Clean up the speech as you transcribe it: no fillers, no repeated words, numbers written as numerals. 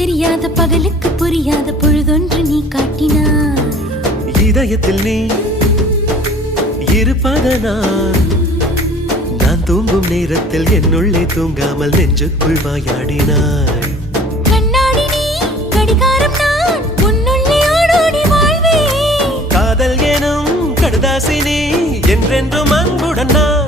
தெரியாத பகலுக்கு புரியாத பொழுதொன்று நீ காட்டினாய். இதயத்தில் நீ இருப்பதனால் நான் தூங்கும் நேரத்தில் என்னுள்ளே தூங்காமல் நெஞ்சுக்குள் வாயாடினாய். கண்ணாடி நீ கடிகாரம் நான் உன்னுள்ளே ஓடோடி வாழ்வே. காதல் எனும் கடுதாசி நீ என்றென்றும் அன்புடன் நான்